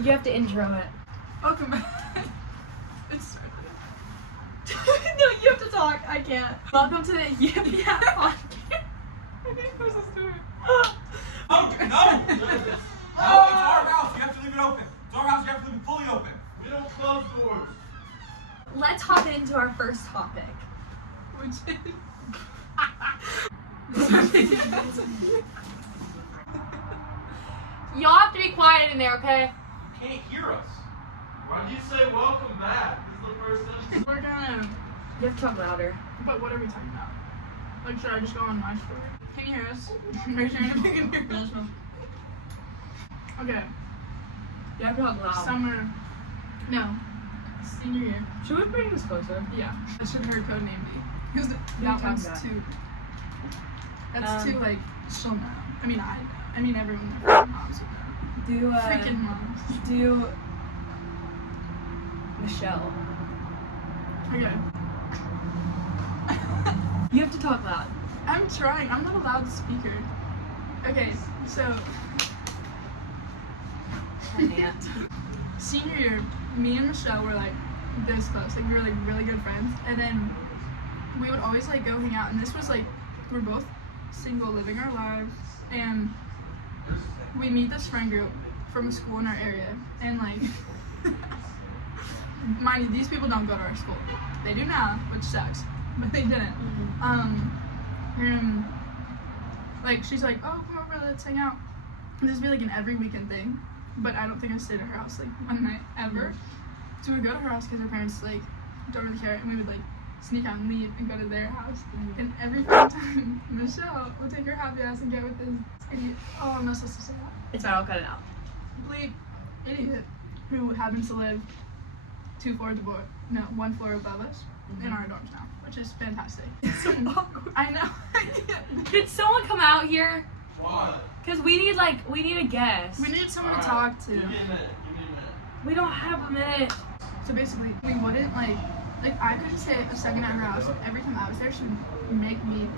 You have to intro it. Welcome back. It started. No, you have to talk. I can't. Welcome to the Yip Yap podcast. I think this is doing. Oh, no! No, it's our house. You have to leave it open. It's our house. You have to leave it fully open. We don't close doors. Let's hop into our first topic. Which is. Y'all have to be quiet in there, okay? You can't hear us. Why do you say welcome back? This is the first episode. We're gonna. You have to talk louder. But what are we talking about? Like, should I just go on my story? Can you hear us? Raise your hand if you can hear us. Okay. You have to talk loud. Summer. No. Senior year. Should we bring this closer? Yeah. That should her code name be. Because Yeah, that one's that. too. That's too, like, she'll know. I mean, I know. I mean, everyone in their freaking moms would know. Do Freaking moms. do Michelle. Okay. You have to talk loud. I'm trying. I'm not a loud speaker. Okay, so I can't. senior year, me and Michelle were like this close. Like we were like really good friends. And then we would always like go hang out. And this was like we're both single, living our lives. And we meet this friend group from a school in our area. And like mind you, these people don't go to our school. They do now, which sucks. But they didn't. And like she's like, oh, come over, let's hang out. And this would be like an every weekend thing, but I don't think I stayed at her house like one night ever. So we would go to her house because her parents like don't really care, and we would like sneak out and leave and go to their house. And every time Michelle would take her happy ass and get with this idiot. Oh, I'm not supposed to say that. It's fine, I'll cut it out. Bleep idiot who happens to live 1 floor above us in our dorms now, which is fantastic. So awkward. I know. Did someone come out here? Why? Cause we need a guest. We need someone to talk to. Give me a minute. Give me a minute. We don't have a minute. So basically, we wouldn't like I couldn't stay a second at her house. Every time I was there, she would make me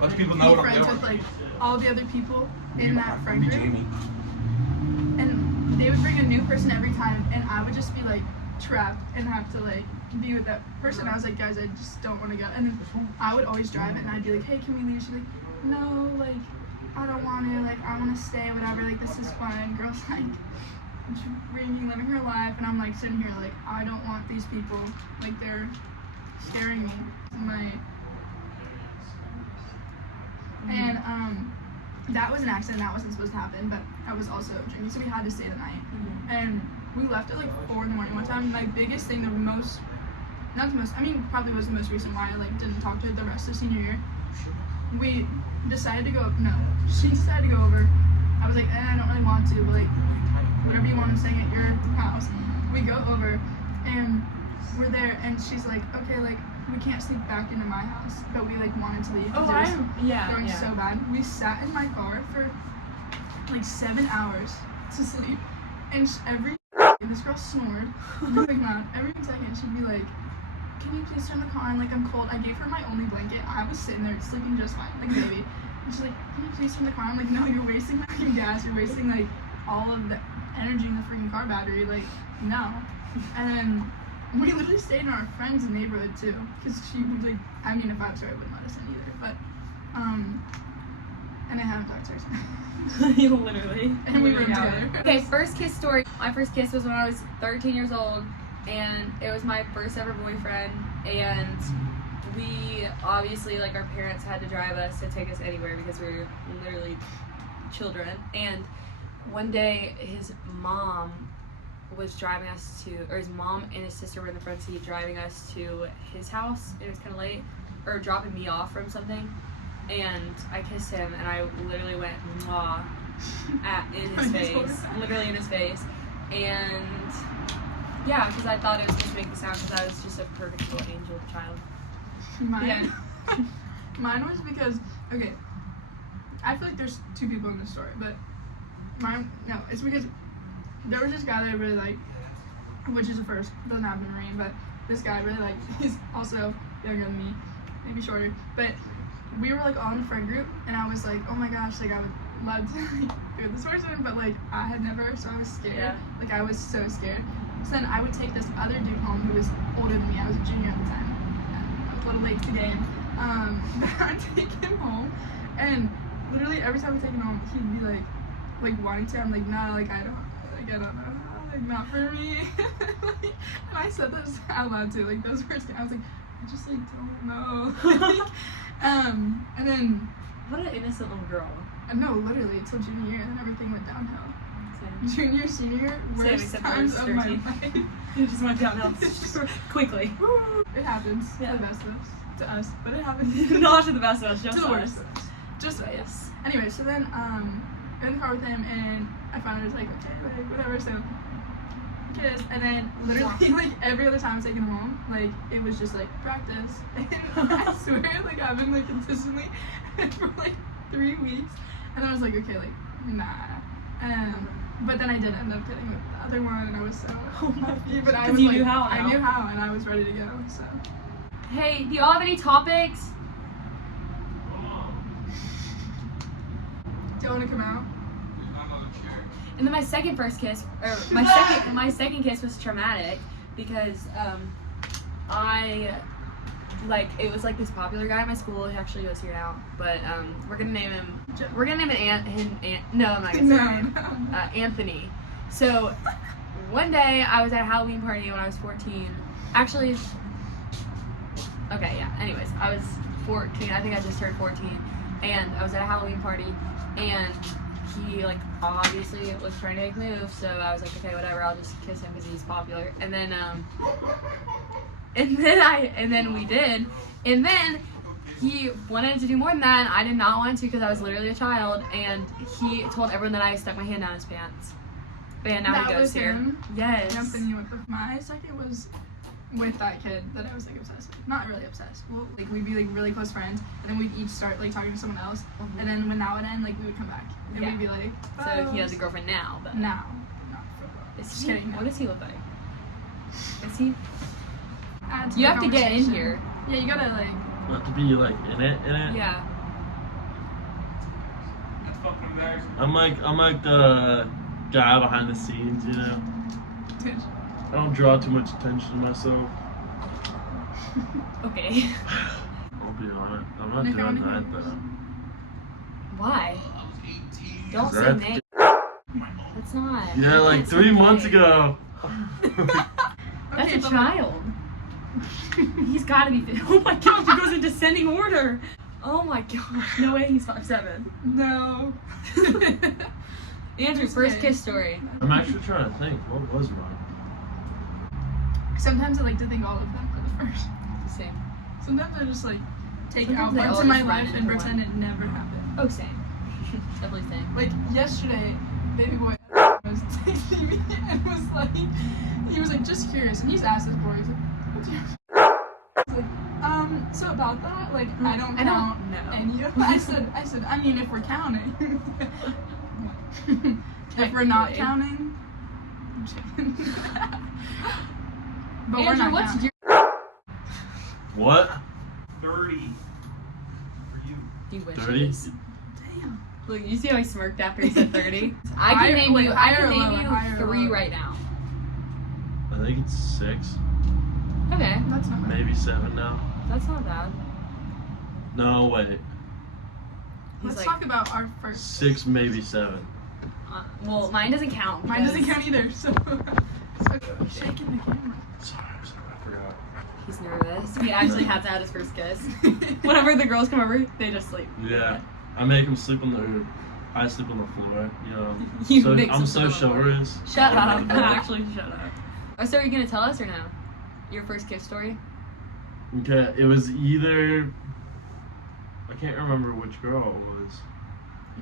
Let people be know what I'm friends doing. with like all the other people in that friend Me, group. Jamie. And they would bring a new person every time, and I would just be like trapped and have to like be with that person. I was like, guys, I just don't want to go. And then I would always drive it, and I'd be like, hey, can we leave? She'd be like, no, like I don't want to. Like I want to stay, whatever. Like this is fun. Girls like drinking, living her life, and I'm like sitting here like I don't want these people. Like they're scaring me. And that was an accident. That wasn't supposed to happen, but I was also drinking, so we had to stay the night. And we left at like 4 in the morning one time. My biggest thing, probably was the most recent why I like didn't talk to her the rest of senior year. We decided to go. No, she decided to go over. I was like, I don't really want to, but like whatever you want, I'm staying at your house. We go over, and we're there, and she's like, okay, like we can't sneak back into my house, but we like wanted to leave. Oh, It was going yeah. so bad. We sat in my car for like 7 hours to sleep, and this girl snored really loud. Every second she'd be like, can you please turn the car on? Like I'm cold. I gave her my only blanket. I was sitting there sleeping just fine, like baby. And she's like, can you please turn the car on? I'm like, no, you're wasting fucking gas. You're wasting like all of the energy in the freaking car battery. Like, no. And then we literally stayed in our friend's neighborhood too, because she would like. I mean, if I was her, I wouldn't let us in either. But and I haven't talked to her. You literally. And we roomed together. Okay, first kiss story. My first kiss was when I was 13 years old, and it was my first ever boyfriend. And we obviously, like, our parents had to drive us to take us anywhere because we were literally children. And one day, his mom was driving us to, or his mom and his sister were in the front seat driving us to his house. It was kind of late, or dropping me off from something. And I kissed him, and I literally went mwah in his face, literally in his face. And yeah, because I thought it was going to make the sound because I was just a perfect little angel child. Mine was because, okay, I feel like there's 2 people in this story, but it's because there was this guy that I really liked, which is a first, doesn't happen in Marine, but this guy I really liked. He's also younger than me, maybe shorter, but we were like all in a friend group, and I was like, oh my gosh, like I would love to like, with this person, but like I had never, so I was scared. Yeah. Like I was so scared. So then I would take this other dude home who was older than me. I was a junior at the time. I was a little late to the game. I'd take him home, and literally every time I take him home, he'd be like wanting to. I'm like, nah, like I don't know, like not for me. Like, and I said this out loud too. Like those words, I was like, I just like don't know. Like, and then What an innocent little girl. no, literally until junior year, and then everything went downhill. Same. Junior, senior, Same, worst except times for of my 13. life. It just went downhill quickly. It happens Yeah. to the best of us, to us, but it happens Not to the best of us, just to the us. worst of us. Just us. Yes. Anyway, so then in the car with him, and I finally was like, okay, like whatever. So kiss, and then literally like every other time I was taking him home, like it was just like practice. And I swear, like I've been like consistently for like 3 weeks, and I was like, okay, like nah. But then I did end up getting with the other one, and I was so happy. But I 'Cause was you like, knew how I now. knew how, and I was ready to go. So Hey, do y'all have any topics? do you want to come out? And then my second kiss was traumatic because it was like this popular guy at my school. He actually goes here now, but we're gonna name him no, I'm not gonna say his name. Anthony. So one day I was at a Halloween party when I was 14. Actually, okay, yeah. Anyways, I was 14. I think I just turned 14, and I was at a Halloween party, and he like obviously was trying to make moves. So I was like, okay, whatever. I'll just kiss him because he's popular. And then we did, and then he wanted to do more than that, and I did not want to because I was literally a child, and he told everyone that I stuck my hand down his pants. And now That he goes was here. him? Yes. Jumping you with my second was with that kid that I was like obsessed with. Not really obsessed. Well, like we'd be like really close friends, and then we'd each start like talking to someone else, and then when that would end, like we would come back, and Yeah. we'd be like, So he has a "Oh, girlfriend now, but now, not for a while." Is Just he, kidding. what does he look like? Is he? Add You the have to get in conversation. here. Yeah, you gotta like. Not to be like in it. Yeah. That's fucking embarrassing. I'm like the guy behind the scenes, you know. Dude. I don't draw too much attention to myself. Okay. I'll be honest. I'm not Nick, I doing wanna that hear though. Why? Don't say That's- name. That's not. Yeah, you like can't say 3 months name. ago. That's Okay, a but, like, child. He's gotta be. Oh my gosh, it goes in descending order. Oh my gosh, no way he's 5'7". No. Andrew, It's first okay. kiss story. I'm actually trying to think. What was mine? Sometimes I like to think all of them are the first. Same. Sometimes I just like take Sometimes they out all parts of my just run life and into pretend it never happened. Oh, same. Definitely same. Like yesterday, baby boy was texting me and was like, he was like just curious, and he's asked this before. He's like, what's your? I was like, so about that, like I don't I don't count know. any of. I said, I mean, if we're counting, if we're not Technically. counting, I'm kidding. But we're Andrew, not what's counting. your? What? 30 for you. You wish 30? it was- Damn. Look, you see how he smirked after he said 30? I Higher- can name wait, you. I higher can or name lower? you Higher or 3 lower? right now. I think it's 6, Okay, That's not bad. maybe 7 now. that's not bad. No, wait. He's Let's like, talk about our first. 6, maybe 7. well, mine doesn't count. Mine doesn't because count either. So, shaking the camera. Sorry, I forgot. He's nervous. He actually has to have his first kiss. Whenever the girls come over, they just sleep. Yeah, I make him sleep on the. I sleep on the floor. You know. You So make I'm some so sort of a chivalrous. Shut up. Yeah. Actually, shut up. Oh, so are you gonna tell us or no? Your first kiss story? Okay, it was either. I can't remember which girl it was.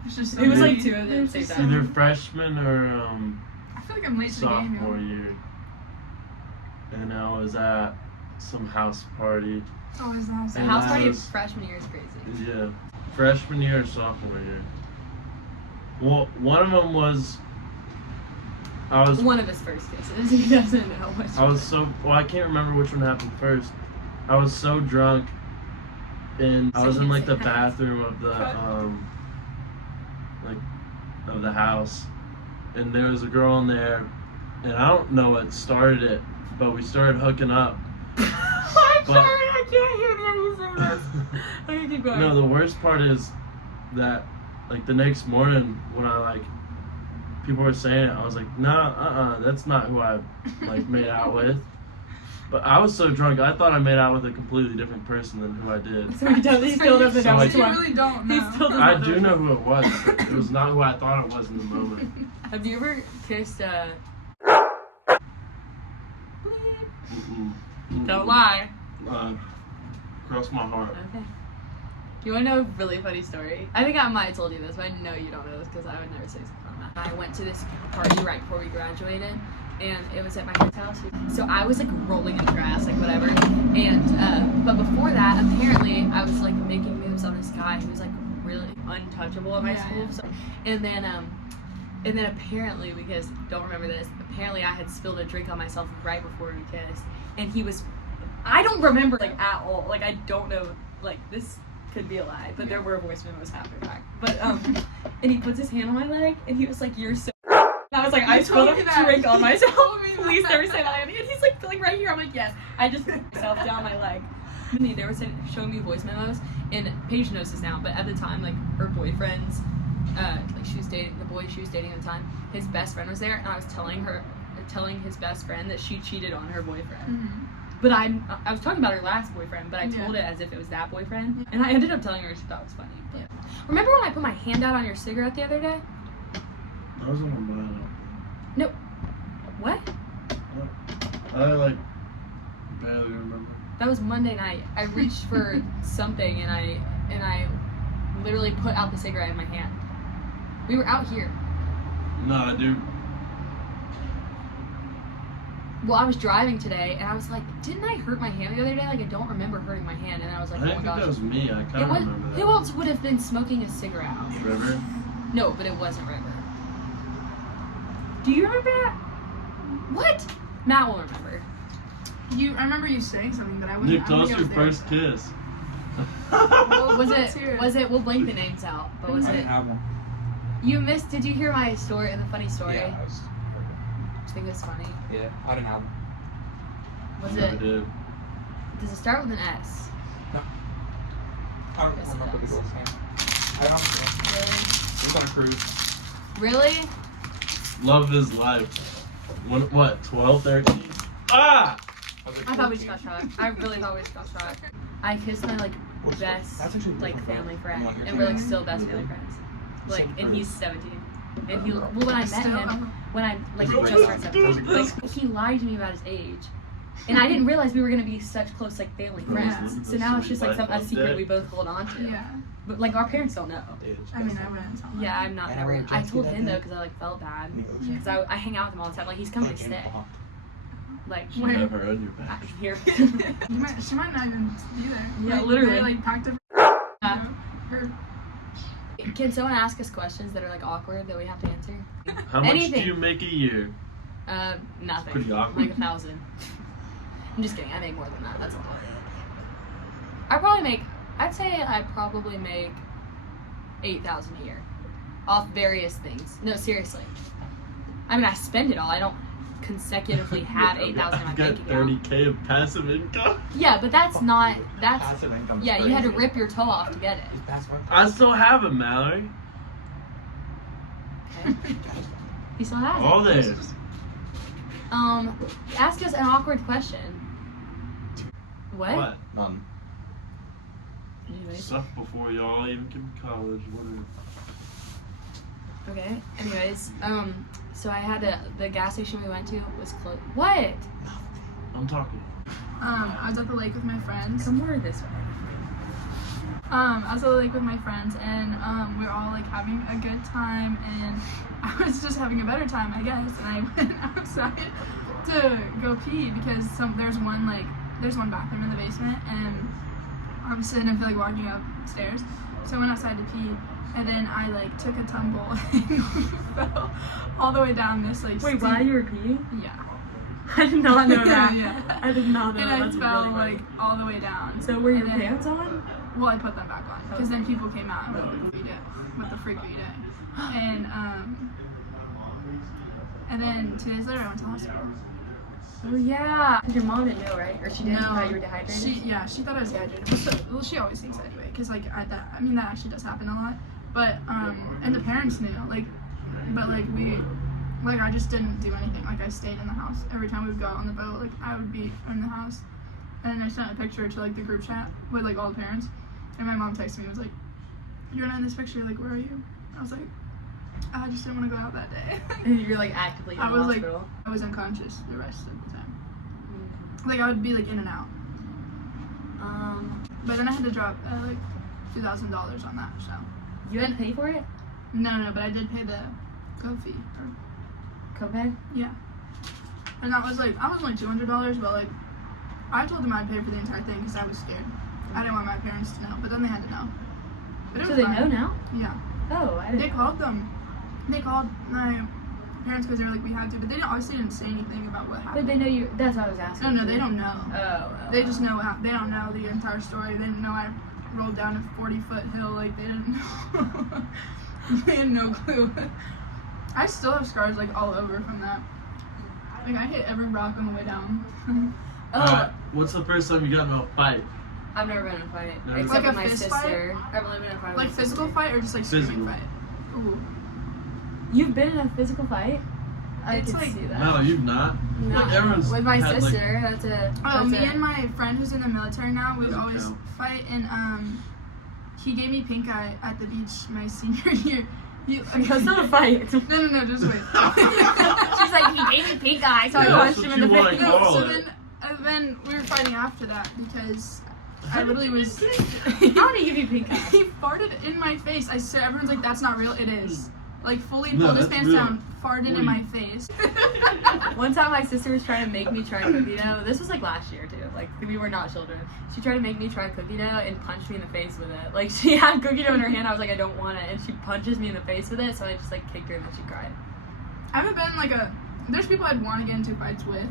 It's just It was like so 2 of them at the same so time. Either freshman or I feel like I'm late to the game, sophomore yo. year. And I was at some house party. Oh, is that The And house I party was- freshman year is crazy. Yeah, freshman year or sophomore year. Well, one of them was. I was. One of his first kisses. He doesn't know which. I was so. Well, I can't remember which one happened first. I was so drunk, and I So was you in can like say the that. bathroom of the Cut. like of the house, and there was a girl in there, and I don't know what started it, but we started hooking up. I'm But- sorry, I can't hear you say this. Okay, keep going. No, the worst part is that, like, the next morning when I, like, people were saying it, I was like, nah, that's not who I, like, made out with. But I was so drunk, I thought I made out with a completely different person than who I did. So he still doesn't So know I- which You one. really don't He know. still doesn't I know. do know who it was, but it was not who I thought it was in the moment. Have you ever kissed Mm-mm. Don't lie. Cross my heart. Okay. You want to know a really funny story? I think I might have told you this, but I know you don't know this because I would never say something like that. I went to this party right before we graduated, and it was at my parents' house. So I was like rolling in the grass, like whatever. And but before that, apparently I was like making moves on this guy who was like really untouchable at my Yeah, school. yeah. So, and then apparently, because don't remember this, apparently I had spilled a drink on myself right before we kissed, and he was. I don't remember like at all. Like I don't know. Like this could be a lie, but there were voice memos happening back. But and he puts his hand on my leg, and he was like, "You're so." And I was like, "I You spilled told a me that. drink on You myself. told me Please that. never say that." And he's like, right here. I'm like, "Yes." I just put myself down my leg. And they were showing me voice memos, and Paige knows this now, but at the time, like her boyfriend's, like she was dating the boy she was dating at the time. His best friend was there, and I was telling his best friend that she cheated on her boyfriend. Mhm. But I was talking about her last boyfriend, but I told Yeah. it as if it was that boyfriend, and I ended up telling her she thought it was funny. But remember when I put my hand out on your cigarette the other day? I was on my mind. No. What? I, like, barely remember. That was Monday night. I reached for something, and I literally put out the cigarette in my hand. We were out here. No, I do. Well, I was driving today, and I was like, didn't I hurt my hand the other day? Like, I don't remember hurting my hand, and I was I like, oh didn't my think gosh. that was me. I kind It of was, remember that. who else would have been smoking a cigarette? River? No, but it wasn't River. Do you remember that? What? Matt will remember. I remember you saying something, but I wasn't. Nick, I tell don't us think I your was first there. kiss. Let's hear it. Was it, we'll blank the names out, but was I it, didn't have one. you missed, did you hear my story, the funny story? Yeah, I was. I think it was funny. Yeah, I didn't have one. Was Never it, did. does it start with an S? I don't Yes, it remember the does. girl's name. I don't know. It was on a cruise. Really? Love is life. What, 12, 13? Ah! I thought we just got shot. I really thought we just got shot. I kissed my, like, What's best, that's actually like, different. family friend, Come on, you're and we're, like, kidding. still best family friends. Like, Same and he's friends. 17. And he, well, when I met Still, him, when I, like, Still just turned friends. 17, like, he lied to me about his age. And I didn't realize we were gonna be such close, like, family friends. Yeah. So now it's just, like, a Life secret dead. we both hold on to. Yeah. But, like, our parents don't know. I mean, I wouldn't tell. Yeah, I'm not, And never, I I rejected told that him, though, day. because I, like, felt bad. In the ocean. Because I hang out with him all the time. Like, he's coming to stay. Like, She Wait. never heard your back. here. She might not even be there. Yeah, Like, literally. They, like packed up. Her. Can someone ask us questions that are, like, awkward that we have to answer? How much Anything. do you make a year? Nothing. Pretty awkward. Like 1,000. I'm just kidding. I make more than that. That's a lot. I'd say I probably make 8,000 a year. Off various things. No, seriously. I mean, I spend it all. I don't consecutively have 8,000 in my I've bank got account. 30K of passive income. Yeah, but that's not, that's, Passive income is yeah, you had to crazy. rip your toe off to get it. Is passive income- I still have it, Mallory. Okay? He still has All it. theirs. Ask us an awkward question. What? What? None. Anyways. Stuff before y'all even came to college, whatever. Okay. Anyways, so I had the gas station we went to was closed. What? I'm talking. I was at the lake with my friends. Come more this way. I was at the lake with my friends, and we were all like having a good time, and I was just having a better time, I guess. And I went outside to go pee because there's one bathroom in the basement, and obviously I didn't feel like walking upstairs, so I went outside to pee, and then I like took a tumble and fell all the way down this like. Wait, steep- while you were peeing? Yeah. I did not know that. Yeah. I did not know And that. I That's fell really funny. like all the way down. So were your and then- pants on? Well, I put them back on because then people came out and were like, what the freak are you doing? And then 2 days later, I went to the hospital. Oh yeah. Your mom didn't know, right? Or she didn't No. know you were dehydrated? She thought I was dehydrated. Well, she always thinks that anyway, because, like, that actually does happen a lot. But, and the parents knew, but, I just didn't do anything. Like, I stayed in the house. Every time we would go out on the boat, like, I would be in the house. And then I sent a picture to, like, the group chat with, like, all the parents. And my mom texted me and was like, "You're not in this picture, like, where are you?" I was like, "I just didn't want to go out that day." And you're like actively in the hospital. I was unconscious the rest of the time. Like, I would be, like, in and out. But then I had to drop, like, $2,000 on that, so. You had to pay for it? No, but I did pay the co-fee. Copay? Yeah. And that was, like, I was only $200, but, like, I told them I'd pay for the entire thing because I was scared. I didn't want my parents to know, but then they had to know. But it So was they fine. know now? Yeah. Oh, I didn't They know. called them. They called my parents because they were like, we had to, but they obviously didn't say anything about what But happened. they know you. That's what I was asking. No, they don't know. Oh. They just know they don't know the entire story. They didn't know I rolled down a 40-foot hill. Like, they didn't know. They had no clue. I still have scars, like, all over from that. Like, I hit every rock on the way down. Oh, Alright, what's the first time you got in a fight? I've never been in a fight. Never. Except Like with a my fist sister. fight? I've only been in a fight Like, with my physical sister. fight or just, like, screaming Physical. fight? Ooh. You've been in a physical fight? I It's can like- see that. No, you've not. No. Like, everyone's With my had, like- sister, that's a. Oh, that's me a- and my friend who's in the military now, we would Doesn't always count. fight, and he gave me pink eye at the beach my senior year. That's not a fight. No, just wait. She's like, he gave me pink eye, so I Yeah, punched that's him what in the you wanna face. call No, so it. then we were fighting after that because I literally was. How did he give you pink eye? He farted in my face. I swear, everyone's like, "That's not real." It is. Like, fully No, pulled his that's pants real. down, farted What in are my you- face. One time my sister was trying to make me try cookie dough. This was like last year too. Like we were not children. She tried to make me try cookie dough and punched me in the face with it. Like she had cookie dough in her hand. I was like, I don't want it, and she punches me in the face with it. So I just like kicked her and then she cried. I haven't been like a. There's people I'd want to get into fights with,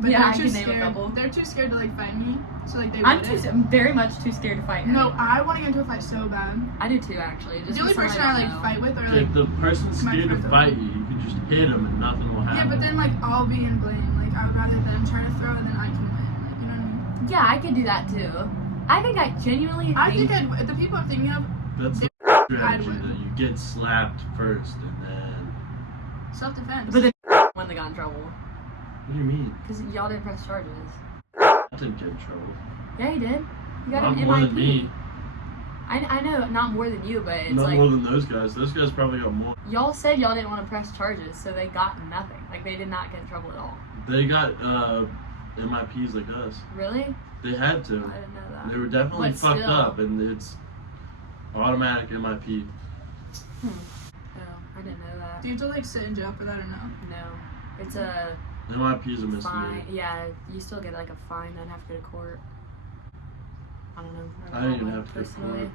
but Yeah, I they're too can name a scared. couple. They're too scared to like fight me, so like they. I'm wouldn't. very much too scared to fight. No, anyone. I want to get into a fight so bad. I do too actually. Just The only with person someone I don't like know. fight with are If like. the person's My scared to friends. fight you, you can just hit them and nothing will happen. Yeah, but then like I'll be in blame. Like I would rather them try to throw than I can win. Like, you know what I mean? Yeah, I could do that too. I think I genuinely I think the people I'm thinking of, That's the I'd strategy, win. that you get slapped first and then. self-defense. But then when they got in trouble What do you mean? because y'all didn't press charges. I didn't get in trouble. Yeah, you did. You got Not an more MIP. than me. I know, not more than you, but it's Not like more than those guys. Those guys probably got more. y'all said y'all didn't want to press charges, so they got nothing. Like they did not get in trouble at all. They got MIPs like us. Really? They had I to. didn't know that. They were definitely But fucked still. up, and it's automatic MIP. Oh, I didn't know that. Do you have to like sit in jail for that or no? No, it's a MIP is a fine. misdemeanor. Yeah, you still get like a fine, then have to go to court. I don't know. I didn't even have to go to personally. court.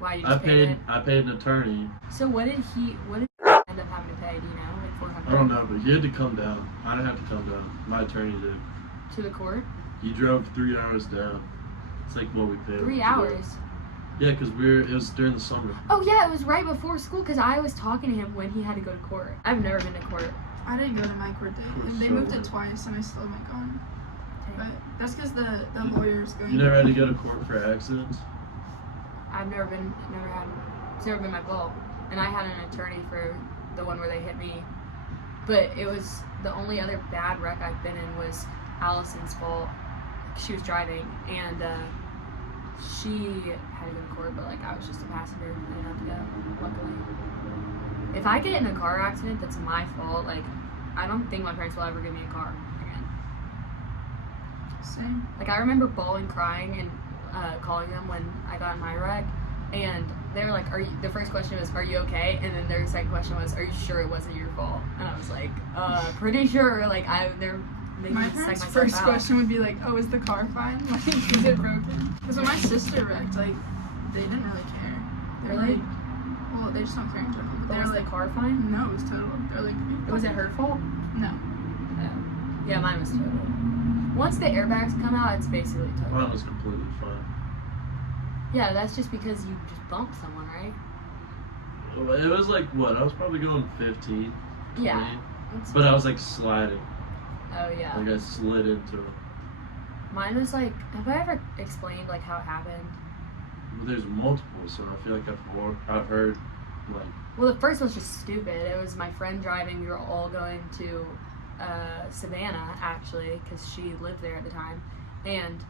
Why you I just paid it? paid an attorney. So what did he end up having to pay? Do you know? Like 400. I don't know, but he had to come down. I didn't have to come down. My attorney did. To the court? He drove 3 hours down. It's like what we paid. 3 hours. Yeah, because it was during the summer. Oh yeah, it was right before school because I was talking to him when he had to go to court. I've never been to court. I didn't go to my court date. Court's They so moved it weird. twice and I still haven't gone. But that's because the lawyer's going. You never had to go to court for accidents? It's never been my fault. And I had an attorney for the one where they hit me. But it was, the only other bad wreck I've been in was Allison's fault. She was driving and she had to go to court, but like I was just a passenger. I didn't have to go, luckily. If I get in a car accident that's my fault, like I don't think my parents will ever give me a car again. Same. Like I remember bawling, crying, and calling them when I got in my wreck, and they were like, the first question was, "Are you okay?" And then their second question was, "Are you sure it wasn't your fault?" And I was like, pretty sure." Like they're making My me psych parents' myself first out. question would be like, "Oh, is the car fine? Like, is it broken?" Because when my sister wrecked, like, they didn't really care. They're Really? like, well, they just don't care in general. But But they're was like, the car fine? no, it was total. They're like, Was it her fault? no. Yeah, mine was total. Once the airbags come out, it's basically total. Mine was completely fine. Yeah, that's just because you just bumped someone, right? It was like what? I was probably going 15. 20, Yeah. It's- but I was like sliding. Oh yeah. Like I slid into it. Mine was like, have I ever explained like how it happened? Well, there's multiple, so I feel like I've heard like. Well, the first one's just stupid. It was my friend driving. We were all going to Savannah, actually, because she lived there at the time. And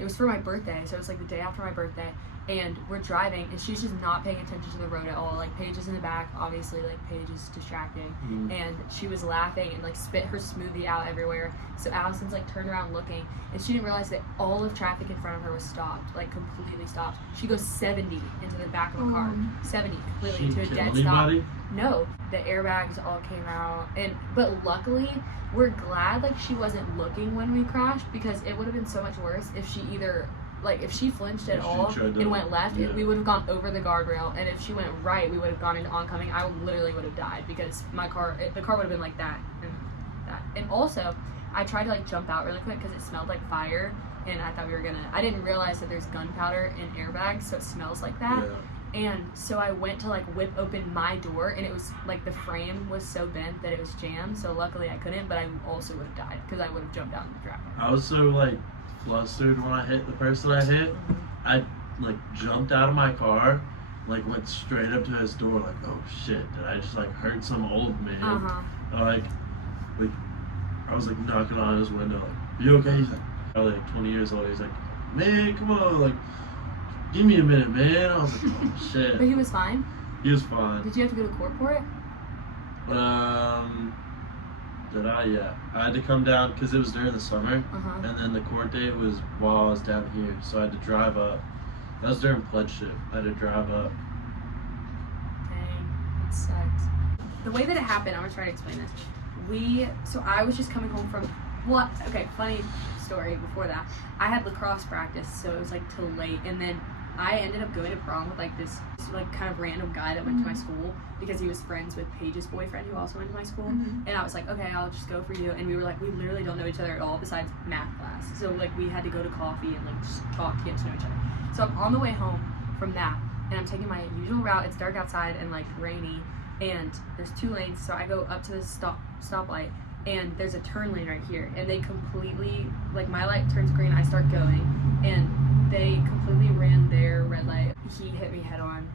it was for my birthday, so it was like the day after my birthday. And we're driving, and she's just not paying attention to the road at all. Like, Paige is in the back, obviously, like, Paige is distracting. And she was laughing and, like, spit her smoothie out everywhere. So Allison's, like, turned around looking, and she didn't realize that all of traffic in front of her was stopped, like, completely stopped. She goes 70 into the back of a car. 70, completely, She to a kill dead anybody? stop. No, the airbags all came out, but luckily we're glad like she wasn't looking when we crashed, because it would have been so much worse if she either if she flinched at If she all tried to- and went left, yeah. we would have gone over the guardrail, and if she went right, we would have gone into oncoming. I literally would have died, because the car would have been like that and that. And also, I tried to like jump out really quick because it smelled like fire, and I thought I didn't realize that there's gunpowder in airbags, so it smells like that. Yeah. And so I went to like whip open my door, and it was like the frame was so bent that it was jammed. So luckily I couldn't, but I also would have died because I would have jumped out in the traffic. I was so like flustered when I hit the person I hit. I like jumped out of my car, like went straight up to his door, like, oh shit, did I just like hurt some old man? Like I was like knocking on his window, like, you okay? He's like, probably like 20 years old. He's like, man, come on, like, give me a minute, man. I was like, oh shit. But he was fine. He was fine. Did you have to go to court for it? Did I? Yeah. I had to come down because it was during the summer, Uh-huh. and then the court date was while I was down here, so I had to drive up. That was during pledge shift. I had to drive up. Dang, that sucks. The way that it happened, I'm gonna try to explain this. So I was just coming home from, okay, funny story before that. I had lacrosse practice, so it was like till late, and then I ended up going to prom with like this like kind of random guy that went to my school because he was friends with Paige's boyfriend who also went to my school. And I was like, okay, I'll just go for you. And we were like, we literally don't know each other at all besides math class. So like we had to go to coffee and like just talk to get to know each other. So I'm on the way home from that, and I'm taking my usual route. It's dark outside and like rainy, and there's 2 lanes. So I go up to the stoplight, and there's a turn lane right here, and they completely, like, my light turns green, I start going, and they completely ran their red light. He hit me head on,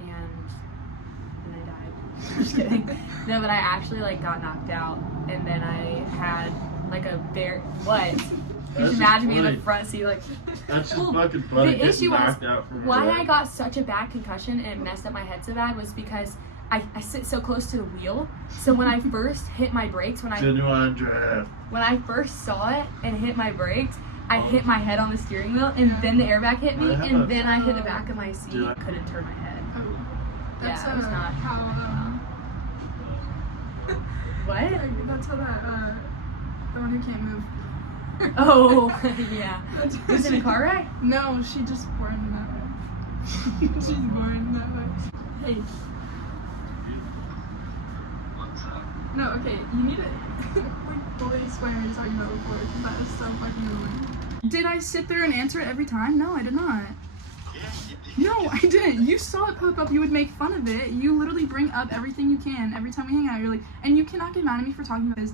and I died. I'm just kidding. No, but I actually like got knocked out, and then I had like a what? You That's can imagine me in the funny. front seat, like. That's just Well, fucking funny. the getting issue was knocked out from why work. I got such a bad concussion and it messed up my head so bad was because I sit so close to the wheel. So when I first hit my brakes, when I first saw it and hit my brakes, I hit my head on the steering wheel, and then the airbag hit me, and then I hit the back of my seat. Dude, I- Couldn't turn my head. That's Yeah, it was not. how What? that's how that the one who can't move. Oh, yeah. That's how Was it a she- car wreck? No, she just born that way. She's born that way. Hey. No, okay, you need to like fully explain what you're talking about before, because that is so fucking annoying. Did I sit there and answer it every time? No, I did not. No, I didn't. You saw it pop up, you would make fun of it. You literally bring up everything you can every time we hang out. You're like, and you cannot get mad at me for talking about this.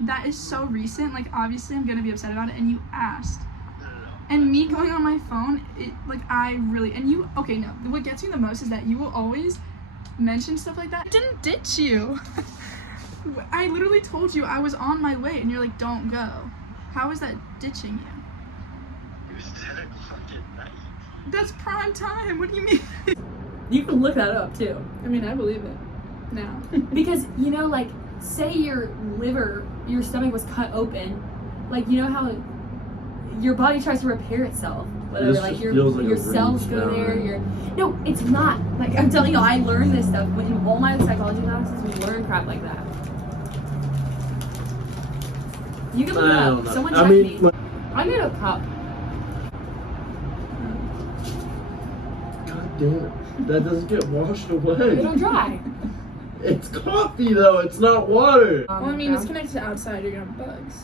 That is so recent. Like, obviously, I'm gonna be upset about it, and you asked. And me going on my phone, okay, no. What gets me the most is that you will always mention stuff like that. I didn't ditch you. I literally told you I was on my way, and you're like, don't go. How is that ditching you? It was 10 o'clock at night. That's prime time. What do you mean? You can look that up too. I mean, I believe it now. Because, you know, like, say your stomach was cut open, like, you know how your body tries to repair itself. Whatever, This like, just your feels like a cells ring go there, sound. no, it's not. Like, I'm telling you, I learned this stuff. In all my psychology classes, we learn crap like that. You can look it I up. don't know. Someone I check mean, me. look- I need a cup. God damn it. That doesn't get washed away. It'll dry. It's coffee though, it's not water. Well, I mean, it's connected to outside. You're gonna have bugs.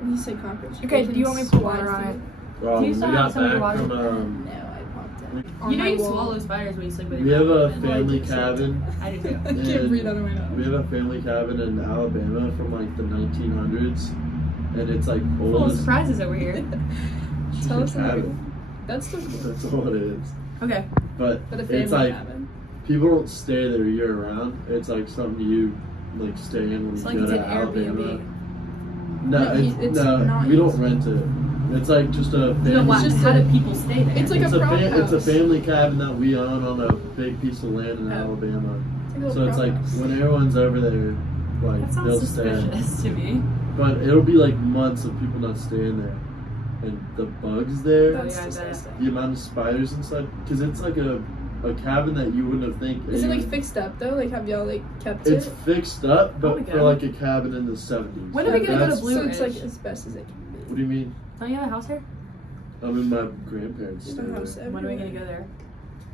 When you say cockroach. Okay, do you want me to put water on it? Do you we still got have some of your back water? from No, I popped it. You know On you my wall. swallow spiders when you sleep with we your have a mouth open. family cabin. I do too. I can't And breathe out of my nose. We have a family cabin in Alabama from like the 1900s, and it's like Full old of as surprises over here. it's Tell just us a about cabin. That's so cool. That's all it is. Okay. But But a family it's like cabin. people don't stay there year round. It's like something you like stay in when It's you like go it's to an Alabama. Airbnb. No, No, it's not we don't used. rent it. It's like just a family. No, why? just How a- do people stay there? It's like it's a prop it's a house. family cabin that we own on a big piece of land in Oh. Alabama. It's like a little So it's prop like house. when everyone's over there, like That they'll sounds stay. suspicious to me. But it'll be like months of people not staying there, and the bugs there, That's yeah, I bet. disgusting. the amount of spiders inside, because it's like a cabin that you wouldn't have think. Is it like anyone- fixed up though? Like have y'all like kept It's it? fixed up, Oh my but for God. like a cabin in the 70s. When are we gonna go to That's- Blue So it's Ridge? like as best as it can be. What do you mean? Don't you have a house here? I mean, my grandparents You stay don't there. have to When are we gonna everywhere. go there?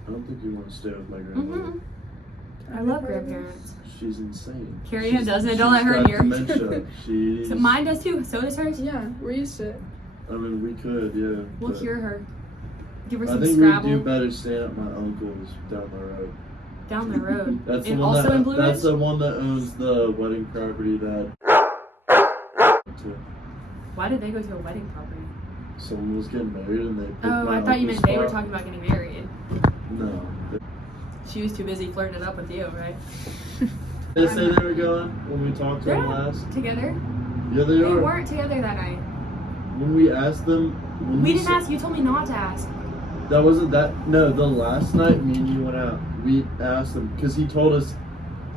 I don't think you want to stay with my grandmother. Mm-hmm. I love grandparents. She's insane. Carrie She's- doesn't. Don't let her she's got hear. dementia. She's. So mine does too. So does hers. Yeah, we're used to it. I mean, we could, yeah. We'll but cure her. Give her I some think Scrabble we'd do better staying at my uncle's down the road. down the road. That's the And one also that, in Blue That's Ridge? the one that owns the wedding property that. Why did they go to a wedding property? Someone was getting married and they. picked Oh, my I thought you uncle's meant they were spot. talking about getting married. No. She was too busy flirting it up with you, right? They say they were going when we talked to them Yeah. last. Together? Yeah, they They are. weren't together that night. When we asked them. When We didn't said- ask. You told me not to ask. That wasn't that. No, the last night me and you went out, we asked him because he told us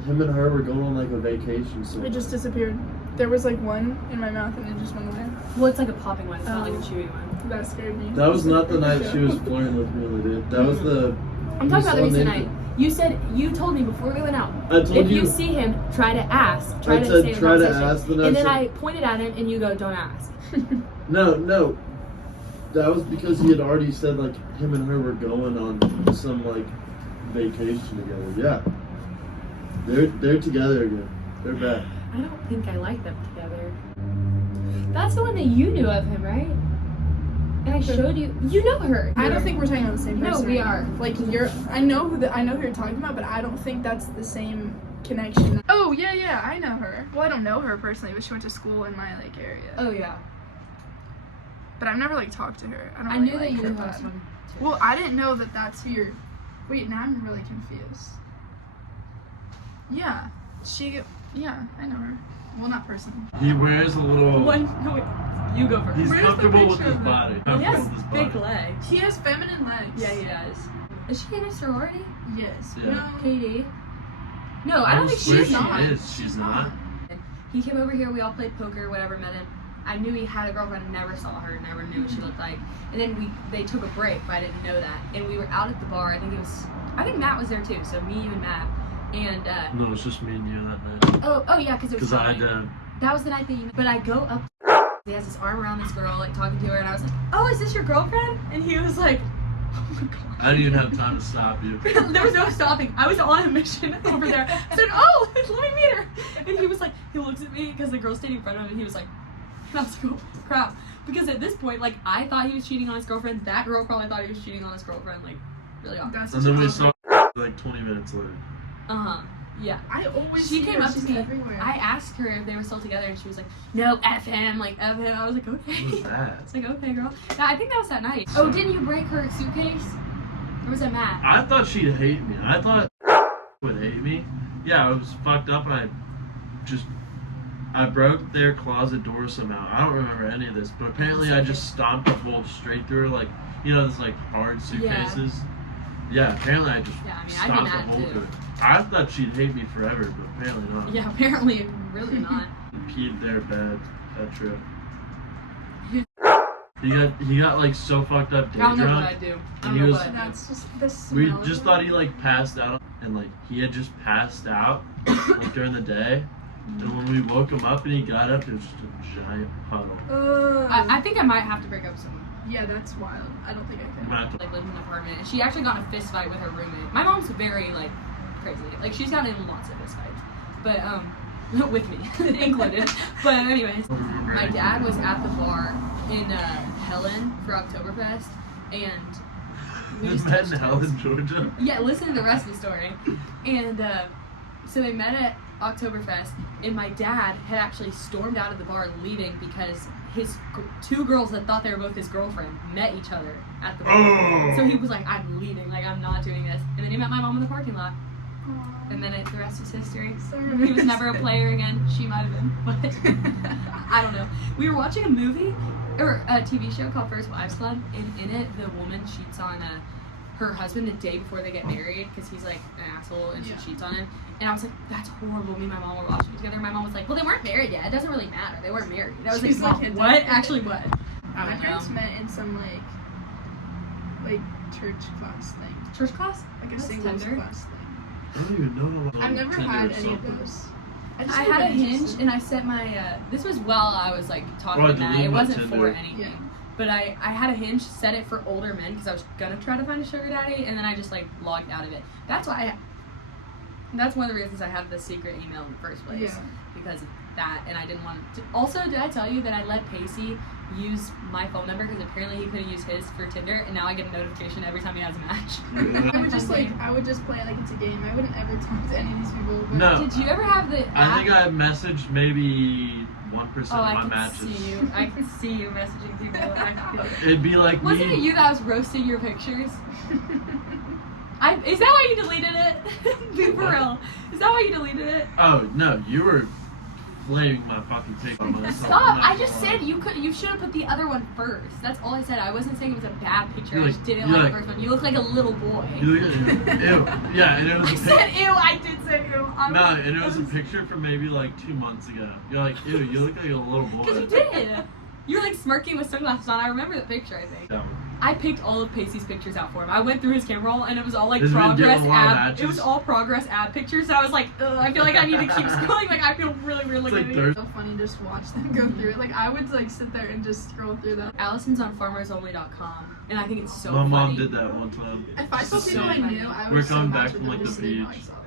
him and her were going on like a vacation. So It just disappeared. There was like one in my mouth and it just went away. Well, it's like a popping one. It's not like a Oh. chewy one. That scared me. that was not the night she was flirting with me, Lydia. That was the. I'm talking about the we saw recent Nathan. night. You said you told me before we went out. I told If you. you see him, try to ask. Try I to said stay in try to conversation. ask, then I and then said- I pointed at him, and you go, "Don't ask." No. That was because he had already said like him and her were going on some like vacation together. Yeah. They're together again. They're back. I don't think I like them together. That's the one that you knew of him, right? And I showed you. You know her. I don't think we're talking about the same No, person. we right are. now. Like I know who you're talking about, but I don't think that's the same connection. Oh yeah, I know her. Well, I don't know her personally, but she went to school in my like area. Oh yeah. But I've never like talked to her. I don't I really knew that like you her knew her. vibe. Well, I didn't know that that's who you're. Wait, now I'm really confused. Yeah, yeah, I know her. Well, not personally. He wears a little. One. No, wait. You go first. He's Where's the comfortable with picture his of him? body. He Comfortable has with his big body. legs. He has feminine legs. Yeah, he does. Is she in a sorority? Yes. Yeah. No. Katie. No, I don't think swear she's she not. is. She's not. He came over here, we all played poker, whatever, met him. I knew he had a girlfriend, never saw her, never knew what she looked like. And then they took a break, but I didn't know that. And we were out at the bar, I think Matt was there too, so me, you, and Matt. And, No, it's just me and you that night. oh yeah, because it was Because I had Halloween. to. That was the night that you, but I go up, he has his arm around this girl, like talking to her, and I was like, oh, is this your girlfriend? And he was like, oh my god. I didn't even have time to stop you. There was no stopping. I was on a mission over there. I said, oh, let me meet her. And he was like, he looks at me because the girl's standing in front of him, and he was like, and I was like, oh, crap. Because at this point, like, I thought he was cheating on his girlfriend. That girl probably thought he was cheating on his girlfriend. Like, really awkward. That's And such then we an saw awkward- like 20 minutes later. Uh-huh. Yeah. I always She see came her, up to she's me. everywhere. I asked her if they were still together, and she was like, no, F him. Like, F him. I was like, okay. What was that? It's like, okay, girl. Yeah, I think that was that night. Oh, didn't you break her suitcase? Or was it Matt? I thought she'd hate me. I thought would hate me. Yeah, I was fucked up and I broke their closet door somehow. I don't remember any of this, but apparently I just stomped a hole straight through her, like, you know, those like hard suitcases. Yeah, apparently I just Yeah, I mean, I'd be stomped a mad, hole too. through it. I thought she'd hate me forever, but apparently not. Yeah, apparently, really not. Peed their bed that trip. He got like so fucked up day I don't know what drunk. I'd do. I And don't he know was- what I'd do. That's just the smell. We of just it. thought he like passed out, and like he had just passed out like during the day. And when we woke him up and he got up, it was just a giant puddle. I think I might have to break up with someone. Yeah, that's wild. I don't think I I'm could. gonna have to- Like, lived in an apartment, and she actually got in a fist fight with her roommate. My mom's very, like, crazy. Like, she's gotten in lots of fist fights. But, with me, included. But anyways, my dad was at the bar in Helen for Oktoberfest, and we They just met in touched Helen, toes. Georgia. Yeah, listen to the rest of the story. And so they met at Oktoberfest, and my dad had actually stormed out of the bar leaving because his two girls that thought they were both his girlfriend met each other at the bar. Oh. So he was like, I'm leaving, like I'm not doing this. And then he met my mom in the parking lot. And then the rest is history. So He was never a player again. She might have been, but I don't know. We were watching a movie or a TV show called First Wives Club, and in it, the woman cheats on her husband the day before they get married because he's like an asshole and she Yeah. cheats on him. And I was like, that's horrible. Me and my mom were watching it together. My mom was like, well, they weren't married yet. It doesn't really matter. They weren't married. I was She's like, like, Mom, it what? doesn't- Actually, what? I My don't parents know. met in some like church class thing, Church class? like a That's singles tender. class thing. I don't even know. I've never Tinder had or any of something. those. I just had never a been Hinge interested. and I set my, this was while I was like talking Oh, I to Matt. deleted It my wasn't for Tinder. anything. Yeah. But I had a Hinge, set it for older men because I was gonna try to find a sugar daddy, and then I just like logged out of it. That's why that's one of the reasons I have the secret email in the first place. Yeah. Because of that, and I didn't want to. Also, did I tell you that I let Pacey use my phone number because apparently he couldn't use his for Tinder, and now I get a notification every time he has a match. I would just play it like it's a game. I wouldn't ever talk to any of these people. But No. Did you ever have the app? I think I messaged maybe 1% Oh, of I my can matches. see you. I can see you messaging people. It'd be like Wasn't me. it you that was roasting your pictures? Is that why you deleted it? Be for real. Is that why you deleted it? Oh no, you were flaming my fucking TikTok. Stop! I just said you should have put the other one first. That's all I said. I wasn't saying it was a bad picture. You're I like- just didn't you're like the like- first one. You look like a little boy. You look at ew. Yeah, and it was I a said pic- ew. I did say ew. No, and it was a picture from maybe like 2 months ago. You're like, ew, you look like a little boy. Because you did. You were like smirking with sunglasses on. I remember the picture. I think. That one. I picked all of Pacey's pictures out for him. I went through his camera roll and it was all like Has he been progress getting a lot of ab. matches? It was all progress ab pictures. So I was like, ugh, I feel like I need to keep scrolling. Like I feel really weird It's looking like at it. third. so funny just to watch them go through it. Like I would like sit there and just scroll through that. Allison's on farmersonly.com and I think it's so My funny. mom did that one time. If I saw It's people so I funny. knew, I We're would so coming match back with from, them like, the just so they know I beach. saw them.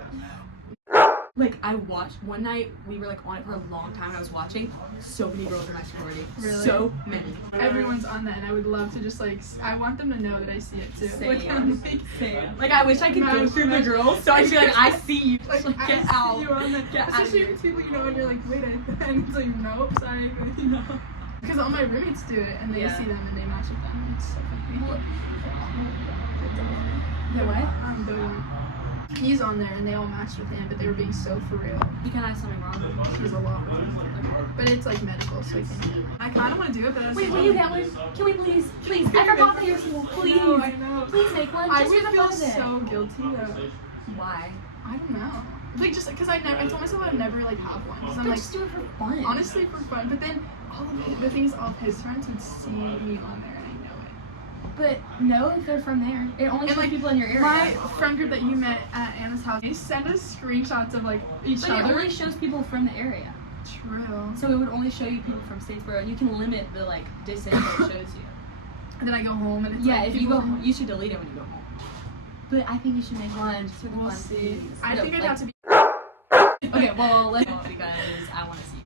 Like I watched one night, we were like on it for a long time. And I was watching so many girls in my sorority. Really? So many. Everyone's on that, and I would love to just like. I want them to know that I see it too. Same. Like, I'm like, Same. Like I wish I could go Imagine- through the girls so I feel like I see you. like, Like, I get see out. you on that. Get out of Especially here. with people you know, and you're like, wait, and it's like, nope, sorry. Because all my roommates do it, and they Yeah. see them and they match with them. It's so funny. The what? The one. He's on there, and they all matched with him, but they were being so for real. You can have something wrong with me. He's a lot wrong. But it's like medical, so I can't. I kind of want to do it, but I was Wait, like, will you get one? Can we please? Please. I forgot that you're single. Please. No, I know. Please make one. I Just would for the feel fun of it. so guilty though. Why? I don't know. Like just because I told myself I would never like have one. Because I'm But like just do it for fun. honestly for fun. But then all of the things all of his friends would see me on there, and I know it. But no, if they're from there, it only And, shows like, people in your area. My friend group that you met at Anna's house, they send us screenshots of like each But it other. only shows people from the area. True. So it would only show you people from Statesboro, and you can limit the like distance it shows you. And then I go home and it's Yeah, like if you people go, from- you should delete it when you go home. But I think you should make one just for the We'll fun. see. Please. I No, think I'd like- have to be. Okay, well, let's because I want to see.